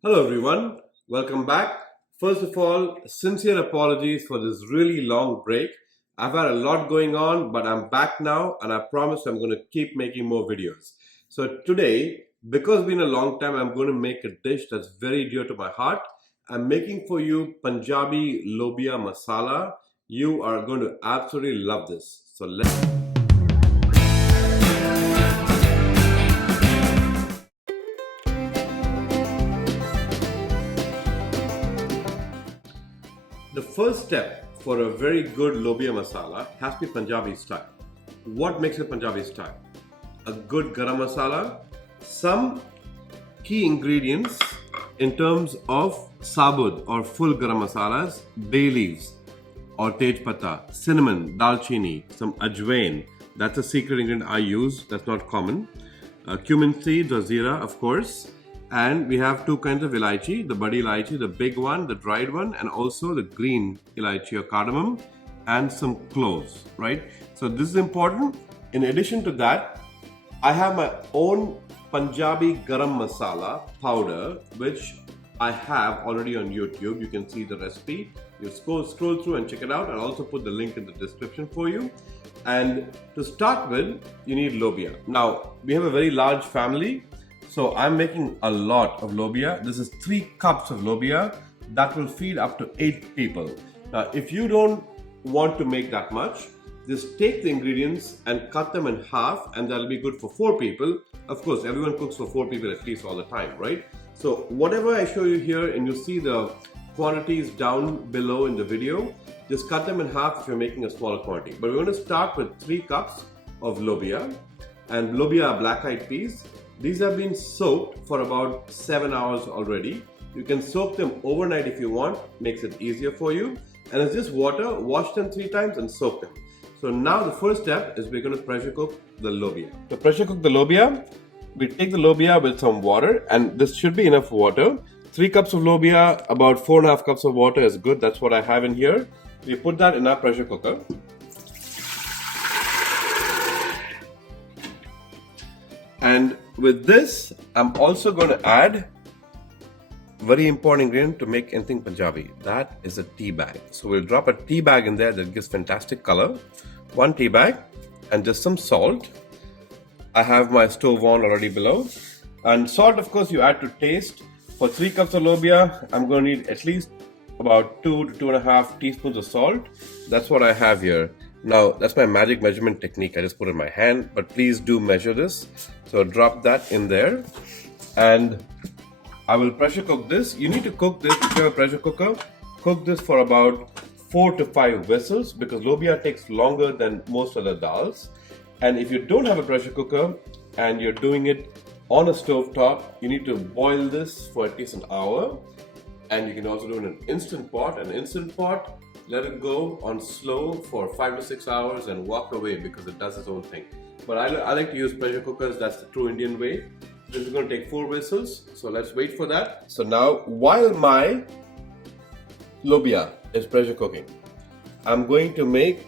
Hello everyone, welcome back. First of all, sincere apologies for this really long break. I've had a lot going on, but I'm back now and I promise I'm going to keep making more videos. So today, because it's been a long time, I'm going to make a dish that's very dear to my heart. I'm making for you Punjabi Lobia Masala. You are going to absolutely love this. So let's The first step for a very good lobia masala has to be Punjabi style. What makes it Punjabi style? A good garam masala, some key ingredients in terms of sabud or full garam masalas, bay leaves or tej patta, cinnamon, dalchini, some ajwain. That's a secret ingredient I use. That's not common. Cumin seeds or jeera, of course. And we have two kinds of elaichi, the badi elaichi, the big one, the dried one, and also the green elaichi or cardamom, and some cloves, right? So this is important. In addition to that, I have my own Punjabi garam masala powder, which I have already on YouTube. You can see the recipe. You scroll through and check it out. I'll also put the link in the description for you. And to start with, you need lobia. Now, we have a very large family. So I'm making a lot of lobia. This is 3 cups of lobia that will feed up to 8 people. Now, if you don't want to make that much, just take the ingredients and cut them in half and that'll be good for 4 people. Of course, everyone cooks for 4 people at least all the time, right? So whatever I show you here and you see the quantities down below in the video, just cut them in half if you're making a smaller quantity. But we're going to start with 3 cups of lobia, and lobia are black-eyed peas. These have been soaked for about 7 hours already. You can soak them overnight if you want, makes it easier for you. And it's just water, wash them 3 times and soak them. So now the first step is we're going to pressure cook the lobia. To pressure cook the lobia, we take the lobia with some water, and this should be enough water. 3 cups of lobia, about 4.5 cups of water is good. That's what I have in here. We put that in our pressure cooker. And with this, I'm also going to add very important ingredient to make anything Punjabi. That is a tea bag. So we'll drop a tea bag in there that gives fantastic color. 1 tea bag and just some salt. I have my stove on already below. And salt, of course, you add to taste. For 3 cups of lobia, I'm going to need at least about 2 to 2.5 teaspoons of salt. That's what I have here. Now, that's my magic measurement technique. I just put it in my hand, but please do measure this. So drop that in there. And I will pressure cook this. You need to cook this, if you have a pressure cooker, cook this for about 4 to 5 whistles because lobia takes longer than most other dals. And if you don't have a pressure cooker and you're doing it on a stove top, you need to boil this for at least an hour. And you can also do it in an instant pot. An instant pot, let it go on slow for 5 to 6 hours and walk away because it does its own thing. But I like to use pressure cookers. That's the true Indian way. This is going to take 4 whistles. So let's wait for that. So now, while my lobia is pressure cooking, I'm going to make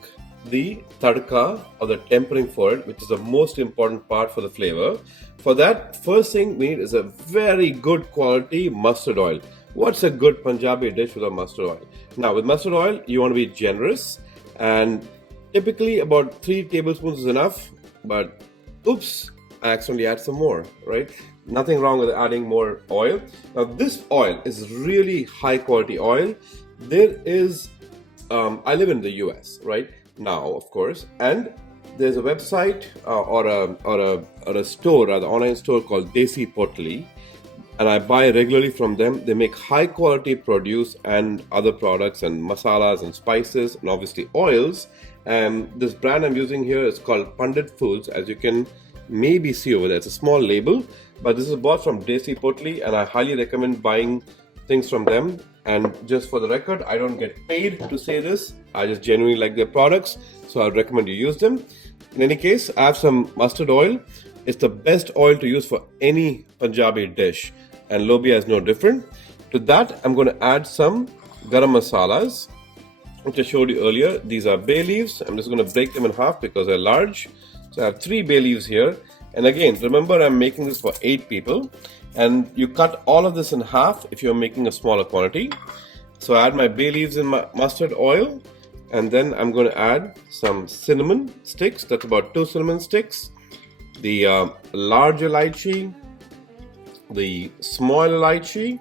the tadka or the tempering for it, which is the most important part for the flavor. For that, first thing we need is a very good quality mustard oil. What's a good Punjabi dish without mustard oil? Now, with mustard oil, you want to be generous, and typically about 3 tablespoons is enough. But oops, I accidentally add some more, right? Nothing wrong with adding more oil. Now, this oil is really high quality oil. There is, I live in the US, right? Now, of course, and there's a website or a store, rather online store called Desi Potli. And I buy regularly from them. They make high quality produce and other products and masalas and spices and obviously oils. And this brand I'm using here is called Pandit Foods, as you can maybe see over there. It's a small label, but this is bought from Desi Potli, and I highly recommend buying things from them. And just for the record, I don't get paid to say this. I just genuinely like their products, so I recommend you use them. In any case, I have some mustard oil. It's the best oil to use for any Punjabi dish, and lobia is no different. To that, I'm going to add some garam masalas, which I showed you earlier. These are bay leaves. I'm just going to break them in half because they're large. So I have 3 bay leaves here. And again, remember I'm making this for 8 people. And you cut all of this in half if you're making a smaller quantity. So I add my bay leaves in my mustard oil, and then I'm going to add some cinnamon sticks. That's about 2 cinnamon sticks. The large elaichi, the small elaichi,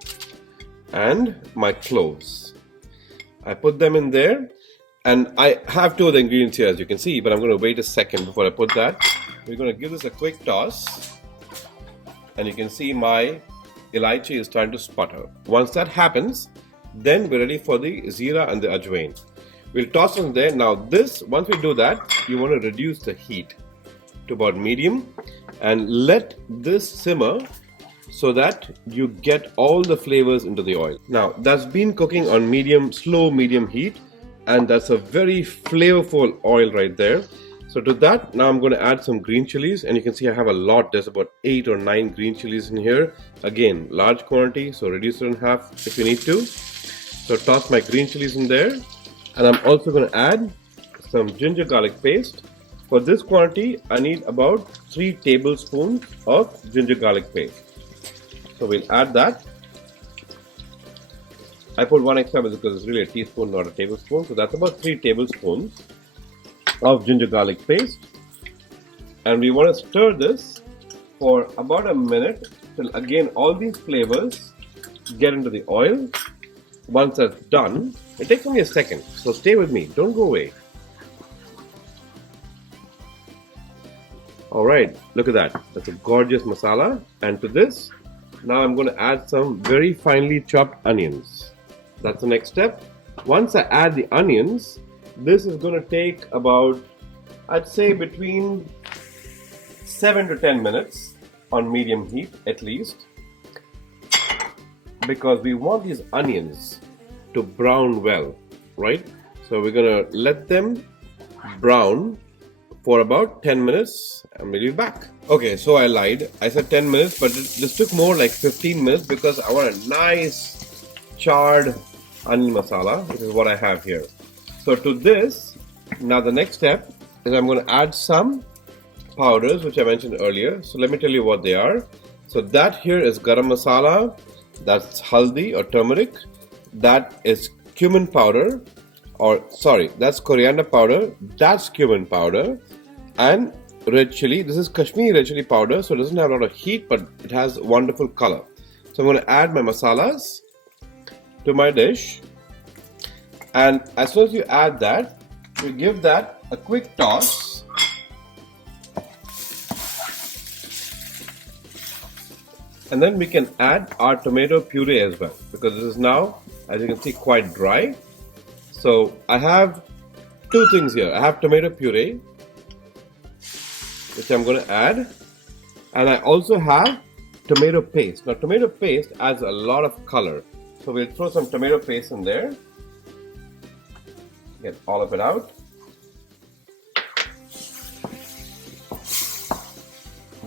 and my cloves. I put them in there, and I have 2 of the ingredients here, as you can see, but I'm going to wait a second before I put that. We're going to give this a quick toss, and you can see my elaichi is starting to sputter. Once that happens, then we're ready for the jeera and the ajwain. We'll toss them there. Now this, once we do that, you want to reduce the heat to about medium and let this simmer so that you get all the flavors into the oil. Now that's been cooking on medium, slow medium heat, and that's a very flavorful oil right there. So to that, now I'm going to add some green chilies, and you can see I have a lot. There's about 8 or 9 green chilies in here. Again, large quantity, so reduce it in half if you need to. So toss my green chilies in there, and I'm also going to add some ginger garlic paste. For this quantity, I need about 3 tablespoons of ginger garlic paste. So we'll add that. I put 1 extra because it's really a teaspoon, not a tablespoon. So that's about 3 tablespoons of ginger garlic paste. And we want to stir this for about a minute till again all these flavors get into the oil. Once that's done, it takes only a second. So stay with me, don't go away. Alright, look at that. That's a gorgeous masala. And to this, now I'm going to add some very finely chopped onions. That's the next step. Once I add the onions, this is going to take about, I'd say, between 7 to 10 minutes on medium heat at least, because we want these onions to brown well, right? So we're going to let them brown for about 10 minutes and we'll be back. Okay, so I lied. I said 10 minutes, but this took more like 15 minutes because I want a nice charred onion masala, which is what I have here. So to this, now the next step is I'm going to add some powders, which I mentioned earlier. So let me tell you what they are. So that here is garam masala, that's haldi or turmeric, that is cumin powder, or sorry, that's coriander powder, that's cumin powder, and red chilli. This is Kashmiri red chilli powder, so it doesn't have a lot of heat, but it has wonderful color. So I'm going to add my masalas to my dish, and as soon as you add that, you give that a quick toss. And then we can add our tomato puree as well, because this is now, as you can see, quite dry. So I have 2 things here. I have tomato puree, which I'm going to add, and I also have tomato paste. Now tomato paste adds a lot of color, so we'll throw some tomato paste in there. Get all of it out.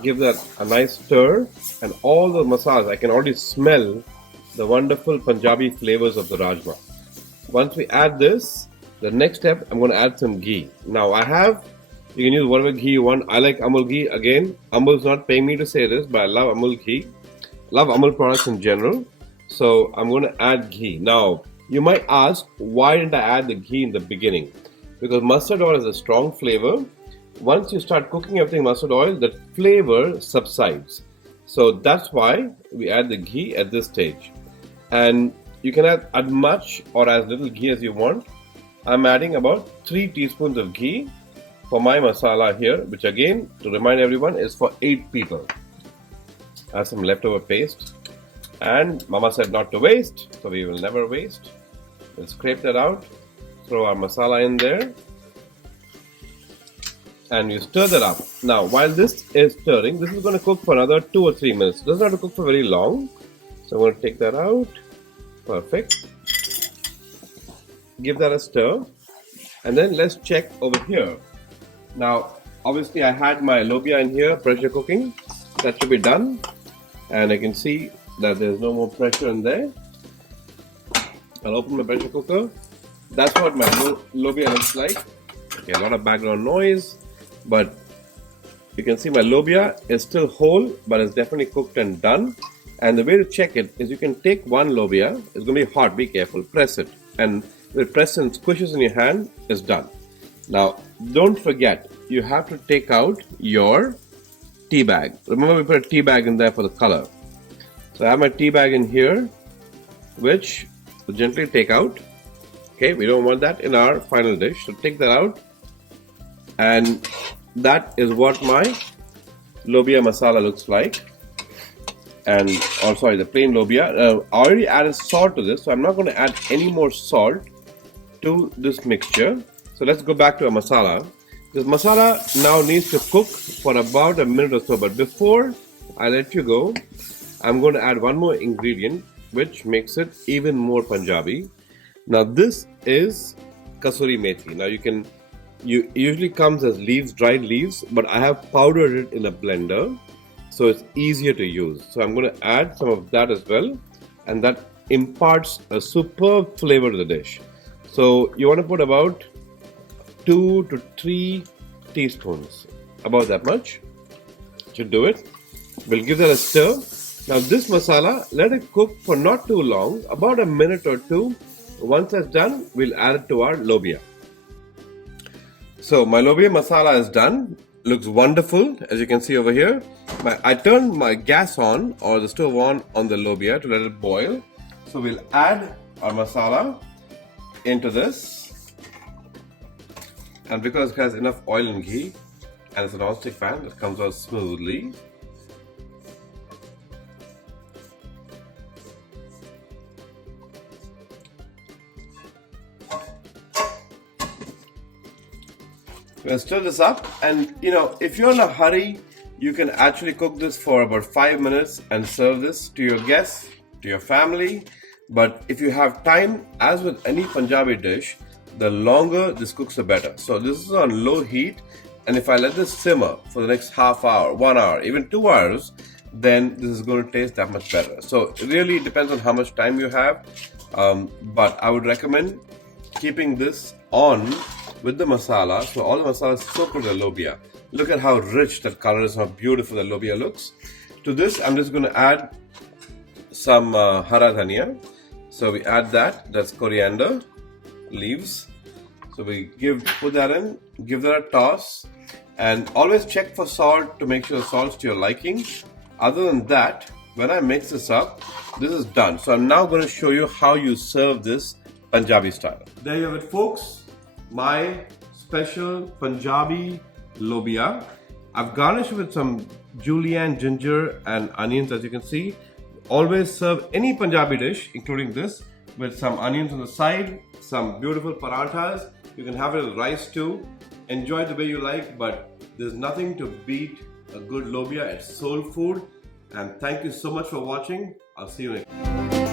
Give that a nice stir, and all the masalas, I can already smell the wonderful Punjabi flavors of the rajma. Once we add this, the next step, I'm going to add some ghee. Now you can use whatever ghee you want. I like Amul ghee. Again, Amul's not paying me to say this, but I love Amul ghee. Love Amul products in general. So I'm going to add ghee. Now, you might ask, why didn't I add the ghee in the beginning? Because mustard oil has a strong flavor. Once you start cooking everything mustard oil, the flavor subsides. So that's why we add the ghee at this stage. And you can add as much or as little ghee as you want. I'm adding about 3 teaspoons of ghee for my masala here, which again, to remind everyone, is for 8 people. I have some leftover paste. And Mama said not to waste, so we will never waste. We'll scrape that out, throw our masala in there, and you stir that up. Now, while this is stirring, this is going to cook for another 2 or 3 minutes. It doesn't have to cook for very long. So I'm going to take that out. Perfect. Give that a stir. And then let's check over here. Now, obviously I had my lobia in here, pressure cooking. That should be done. And I can see that there's no more pressure in there. I'll open my pressure cooker. That's what my lobia looks like. Okay, a lot of background noise, but you can see my lobia is still whole, but it's definitely cooked and done. And the way to check it is you can take one lobia, it's going to be hot, be careful, press it. And when it presses and squishes in your hand, it's done. Now, don't forget, you have to take out your tea bag. Remember, we put a tea bag in there for the color. So I have my tea bag in here, which we'll gently take out. Okay, we don't want that in our final dish, so take that out. And that is what my lobia masala looks like. And sorry, the plain lobia. I already added salt to this, so I'm not going to add any more salt to this mixture. So let's go back to our masala. This masala now needs to cook for about a minute or so, but before I let you go, I'm going to add one more ingredient which makes it even more Punjabi. Now this is kasuri methi. Now it usually comes as leaves, dried leaves, but I have powdered it in a blender so it's easier to use. So I'm going to add some of that as well, and that imparts a superb flavor to the dish. So you want to put about 2 to 3 teaspoons, about that much should do it. We'll give that a stir. Now this masala, let it cook for not too long, about a minute or two. Once that's done, we'll add it to our lobia. So my lobia masala is done. Looks wonderful, as you can see over here. I turned my gas on, or the stove on the lobia to let it boil. So we'll add our masala into this. And because it has enough oil and ghee, and it's a non-stick pan, it comes out smoothly. We'll stir this up, and if you're in a hurry, you can actually cook this for about 5 minutes and serve this to your guests, to your family. But if you have time, as with any Punjabi dish, the longer this cooks, the better. So this is on low heat, and if I let this simmer for the next half hour, 1 hour, even 2 hours, then this is going to taste that much better. So it really depends on how much time you have, but I would recommend keeping this on with the masala, so all the masala is soaked with the lobia. Look at how rich that color is, how beautiful the lobia looks. To this, I'm just going to add some hara dhania. So we add that, that's coriander leaves. So we put that in, give that a toss, and always check for salt to make sure the salt's to your liking. Other than that, when I mix this up, this is done. So I'm now going to show you how you serve this Punjabi style. There you have it, folks. My special Punjabi lobia. I've garnished with some julienne, ginger and onions, as you can see. Always serve any Punjabi dish, including this, with some onions on the side, some beautiful paranthas. You can have it with rice too. Enjoy it the way you like, but there's nothing to beat a good lobia. It's soul food. And thank you so much for watching. I'll see you next time.